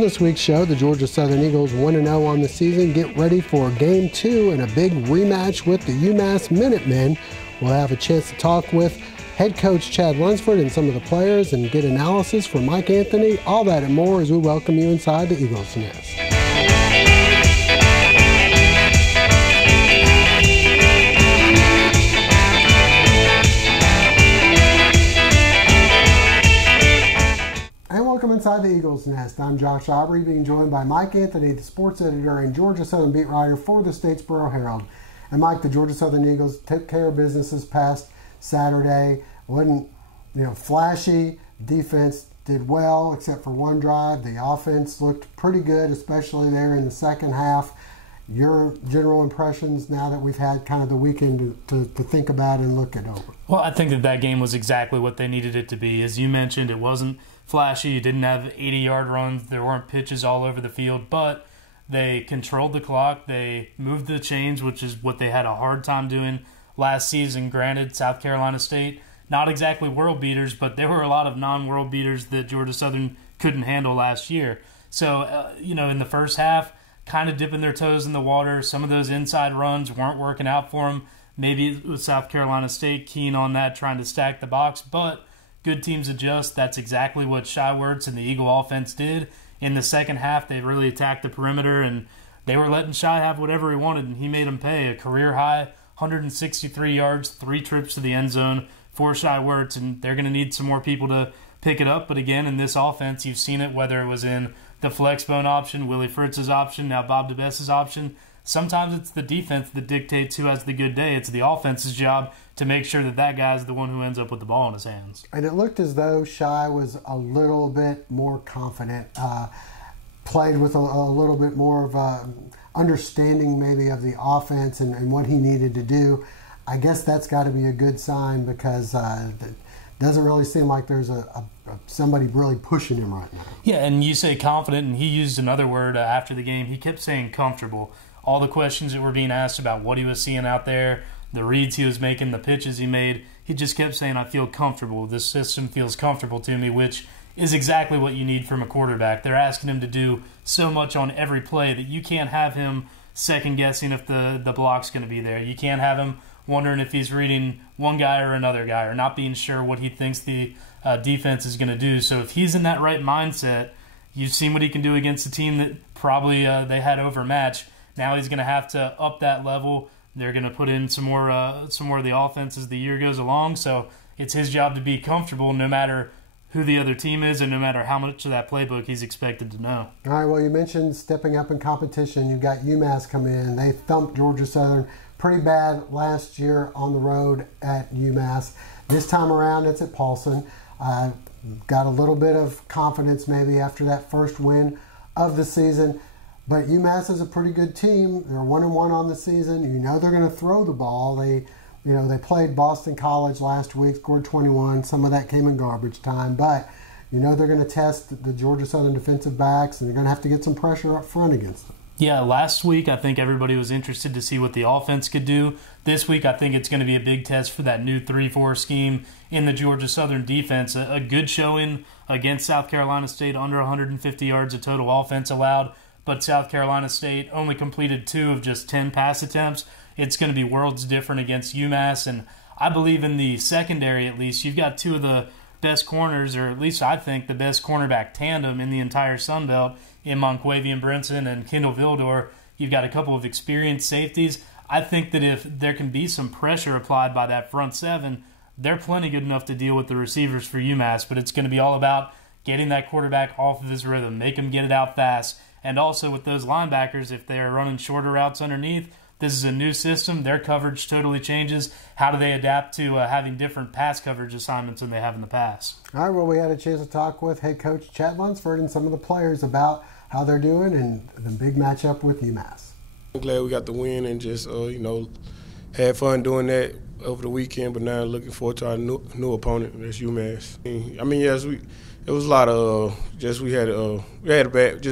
On this week's show, the Georgia Southern Eagles 1-0 on the season get ready for Game 2 and a big rematch with the UMass Minutemen. We'll have a chance to talk with head coach Chad Lunsford and some of the players and get analysis from Mike Anthony. All that and more as we welcome you inside the Eagles Nest. Welcome inside the Eagles Nest. I'm Josh Aubrey, being joined by Mike Anthony, the sports editor and Georgia Southern beat writer for the Statesboro Herald. And Mike, the Georgia Southern Eagles took care of business this past Saturday. Wasn't, flashy. Defense did well, except for one drive. The offense looked pretty good, especially there in the second half. Your general impressions now that we've had kind of the weekend to think about and look it over? Well, I think that game was exactly what they needed it to be. As you mentioned, it wasn't flashy. You didn't have 80-yard runs. There weren't pitches all over the field, but they controlled the clock. They moved the chains, which is what they had a hard time doing last season. Granted, South Carolina State, not exactly world beaters, but there were a lot of non-world beaters that Georgia Southern couldn't handle last year. So, in the first half, kind of dipping their toes in the water. Some of those inside runs weren't working out for them. Maybe it was South Carolina State keen on that, trying to stack the box, but good teams adjust. That's exactly what Shy Wirtz and the Eagle offense did. In the second half, they really attacked the perimeter, and they were letting Shy have whatever he wanted, and he made him pay. A career-high 163 yards, 3 trips to the end zone for Shy Wirtz, and they're going to need some more people to pick it up. But again, in this offense, you've seen it, whether it was in the flexbone option, Willie Fritz's option, now Bob DeBessa's option. Sometimes it's the defense that dictates who has the good day. It's the offense's job to make sure that that guy's the one who ends up with the ball in his hands. And it looked as though Shy was a little bit more confident, played with a little bit more of a understanding maybe of the offense and what he needed to do. I guess that's got to be a good sign because it doesn't really seem like there's somebody really pushing him right now. Yeah, and you say confident, and he used another word after the game. He kept saying comfortable. All the questions that were being asked about what he was seeing out there, the reads he was making, the pitches he made, he just kept saying, I feel comfortable. This system feels comfortable to me, which is exactly what you need from a quarterback. They're asking him to do so much on every play that you can't have him second-guessing if the block's going to be there. You can't have him wondering if he's reading one guy or another guy or not being sure what he thinks the defense is going to do. So if he's in that right mindset, you've seen what he can do against a team that probably they had overmatched. Now he's going to have to up that level. They're going to put in some more of the offense as the year goes along. So it's his job to be comfortable no matter who the other team is and no matter how much of that playbook he's expected to know. All right, well, you mentioned stepping up in competition. You've got UMass coming in. They thumped Georgia Southern pretty bad last year on the road at UMass. This time around, it's at Paulson. Got a little bit of confidence maybe after that first win of the season. But UMass is a pretty good team. They're 1-1 on the season. They're going to throw the ball. They played Boston College last week, scored 21. Some of that came in garbage time. But they're going to test the Georgia Southern defensive backs, and they're going to have to get some pressure up front against them. Yeah, last week I think everybody was interested to see what the offense could do. This week I think it's going to be a big test for that new 3-4 scheme in the Georgia Southern defense. A good showing against South Carolina State, under 150 yards of total offense allowed, but South Carolina State only completed 2 of just 10 pass attempts. It's going to be worlds different against UMass, and I believe in the secondary at least, you've got 2 of the best corners, or at least I think the best cornerback tandem in the entire Sun Belt in Monquavian Brinson and Kendall Vildor. You've got a couple of experienced safeties. I think that if there can be some pressure applied by that front 7, they're plenty good enough to deal with the receivers for UMass, but it's going to be all about getting that quarterback off of his rhythm, make him get it out fast, and also with those linebackers, if they're running shorter routes underneath, this is a new system. Their coverage totally changes. How do they adapt to having different pass coverage assignments than they have in the past? All right, well, we had a chance to talk with head coach Chad Lunsford and some of the players about how they're doing and the big matchup with UMass. I'm glad we got the win and just, had fun doing that over the weekend, but now looking forward to our new opponent, that's UMass. Yes, it was a lot of we had a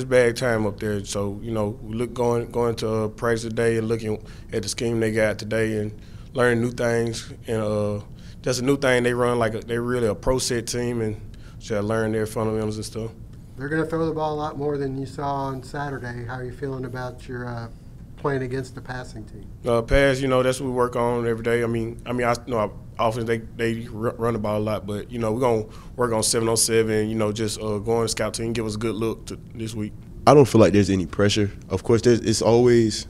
bad time up there. So we look going to practice today and looking at the scheme they got today and learning new things. And just a new thing they run they're really a pro set team and should learn their fundamentals and stuff. They're going to throw the ball a lot more than you saw on Saturday. How are you feeling about your playing against the passing team? Pass, that's what we work on every day. I know our offense, they run the ball a lot, but, we're going to work on 7-on-7, just go on the scout team, give us a good look this week. I don't feel like there's any pressure. Of course, it's always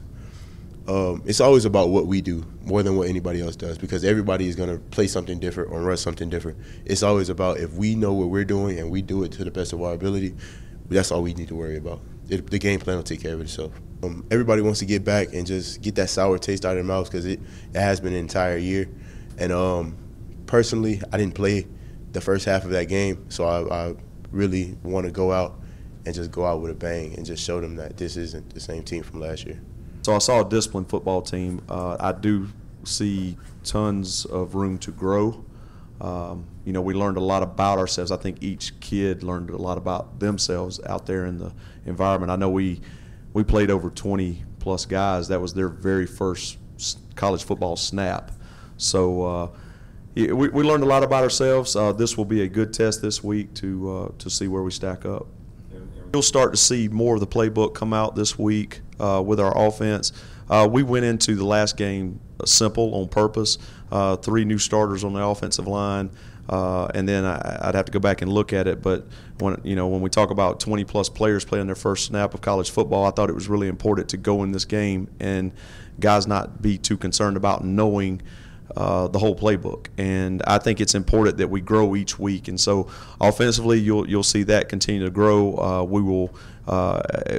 about what we do more than what anybody else does, because everybody is going to play something different or run something different. It's always about if we know what we're doing and we do it to the best of our ability, that's all we need to worry about. The game plan will take care of itself. Everybody wants to get back and just get that sour taste out of their mouths, because it has been an entire year. And personally, I didn't play the first half of that game, so I really want to go out and just go out with a bang and just show them that this isn't the same team from last year. So I saw a disciplined football team. I do see tons of room to grow. We learned a lot about ourselves. I think each kid learned a lot about themselves out there in the environment. I know we played over 20-plus guys. That was their very first college football snap. So we learned a lot about ourselves. This will be a good test this week to see where we stack up. You'll start to see more of the playbook come out this week with our offense. We went into the last game simple on purpose. 3 new starters on the offensive line, and then I'd have to go back and look at it. But when we talk about 20-plus players playing their first snap of college football, I thought it was really important to go in this game and guys not be too concerned about knowing the whole playbook. And I think it's important that we grow each week. And so offensively, you'll see that continue to grow.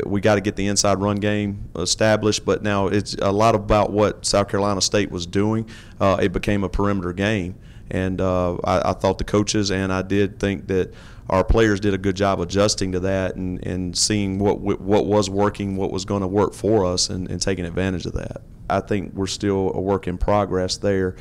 We got to get the inside run game established, but now it's a lot about what South Carolina State was doing. It became a perimeter game, and I thought the coaches and I did think that our players did a good job adjusting to that and seeing what was working, what was going to work for us, and taking advantage of that. I think we're still a work in progress there.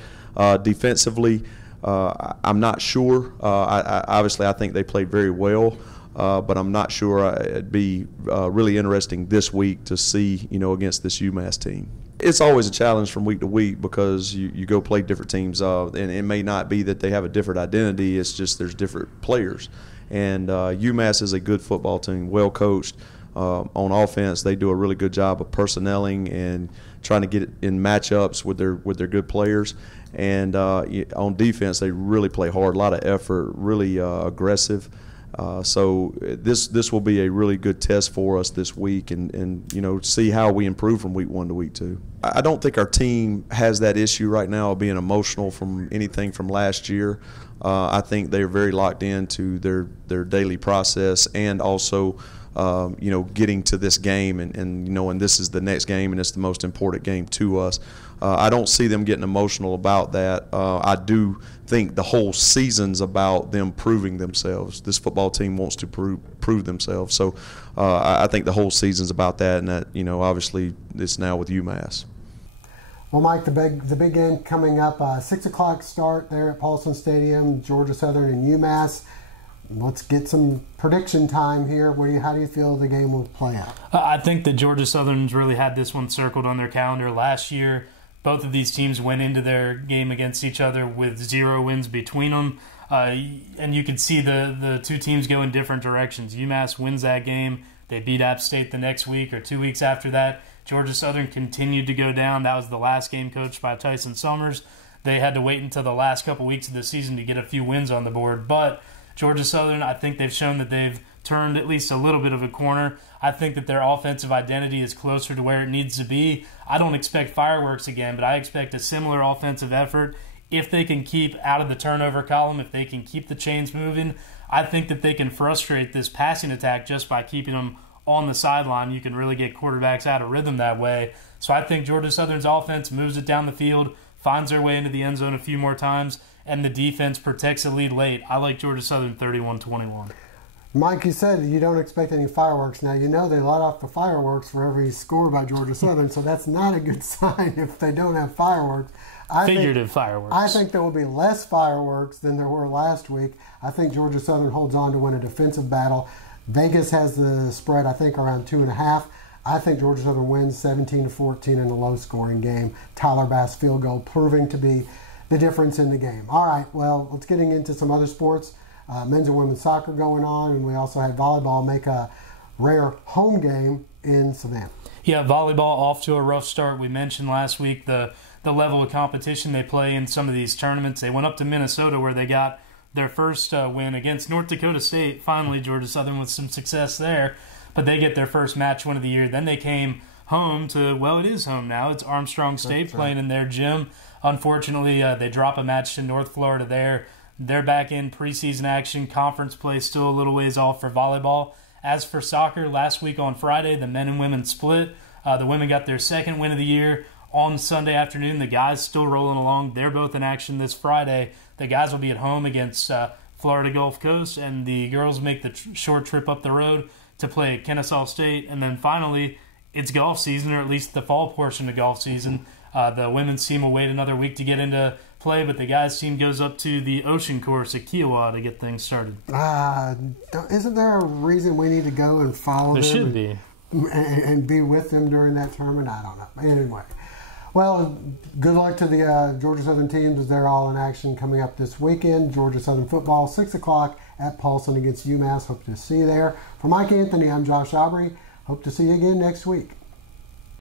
Defensively, I'm not sure. Obviously, I think they played very well. But I'm not sure. It'd be really interesting this week to see, against this UMass team. It's always a challenge from week to week because you go play different teams, and it may not be that they have a different identity. It's just there's different players. And UMass is a good football team, well coached. On offense, they do a really good job of personnelling and trying to get it in matchups with their good players. And on defense, they really play hard, a lot of effort, really aggressive. So this will be a really good test for us this week, and see how we improve from week 1 to week 2. I don't think our team has that issue right now of being emotional from anything from last year. I think they're very locked into their daily process, and also getting to this game and knowing this is the next game and it's the most important game to us. I don't see them getting emotional about that. I do think the whole season's about them proving themselves. This football team wants to prove themselves. So I think the whole season's about that, and that obviously it's now with UMass. Well, Mike, the big game coming up, 6 o'clock start there at Paulson Stadium, Georgia Southern and UMass. Let's get some prediction time here. How do you feel the game will play out? I think that Georgia Southern's really had this one circled on their calendar. Last year, both of these teams went into their game against each other with 0 wins between them. And you could see the two teams go in different directions. UMass wins that game. They beat App State the next week or 2 weeks after that. Georgia Southern continued to go down. That was the last game coached by Tyson Summers. They had to wait until the last couple weeks of the season to get a few wins on the board. But Georgia Southern, I think they've shown that they've turned at least a little bit of a corner. I think that their offensive identity is closer to where it needs to be. I don't expect fireworks again, but I expect a similar offensive effort. If they can keep out of the turnover column, if they can keep the chains moving, I think that they can frustrate this passing attack just by keeping them on the sideline. You can really get quarterbacks out of rhythm that way. So I think Georgia Southern's offense moves it down the field, finds their way into the end zone a few more times, and the defense protects the lead late. I like Georgia Southern 31-21. Mike, you said you don't expect any fireworks. Now, they let off the fireworks for every score by Georgia Southern, so that's not a good sign if they don't have fireworks. Figurative fireworks. I think there will be less fireworks than there were last week. I think Georgia Southern holds on to win a defensive battle. Vegas has the spread, I think, around 2.5. I think Georgia Southern wins 17-14 in a low-scoring game. Tyler Bass field goal proving to be the difference in the game. All right, well, let's getting into some other sports. men's and women's soccer going on, and we also had volleyball make a rare home game in Savannah. Yeah, volleyball off to a rough start. We mentioned last week the level of competition they play in some of these tournaments. They went up to Minnesota where they got their first win against North Dakota State. Finally, Georgia Southern with some success there, but they get their first match win of the year. Then they came home to, well, it is home now. It's Armstrong State playing in their gym. Unfortunately, they drop a match to North Florida there. They're back in preseason action. Conference play still a little ways off for volleyball. As for soccer, last week on Friday, the men and women split. The women got their second win of the year on Sunday afternoon. The guys still rolling along. They're both in action this Friday. The guys will be at home against Florida Gulf Coast, and the girls make the short trip up the road to play at Kennesaw State. And then finally, it's golf season, or at least the fall portion of golf season. The women's team will wait another week to get into play, but the guys' team goes up to the Ocean Course at Kiowa to get things started. Isn't there a reason we need to go and follow them? There should be. And be with them during that tournament? I don't know. Anyway. Well, good luck to the Georgia Southern teams as they're all in action coming up this weekend. Georgia Southern football, 6 o'clock at Paulson against UMass. Hope to see you there. For Mike Anthony, I'm Josh Aubrey. Hope to see you again next week.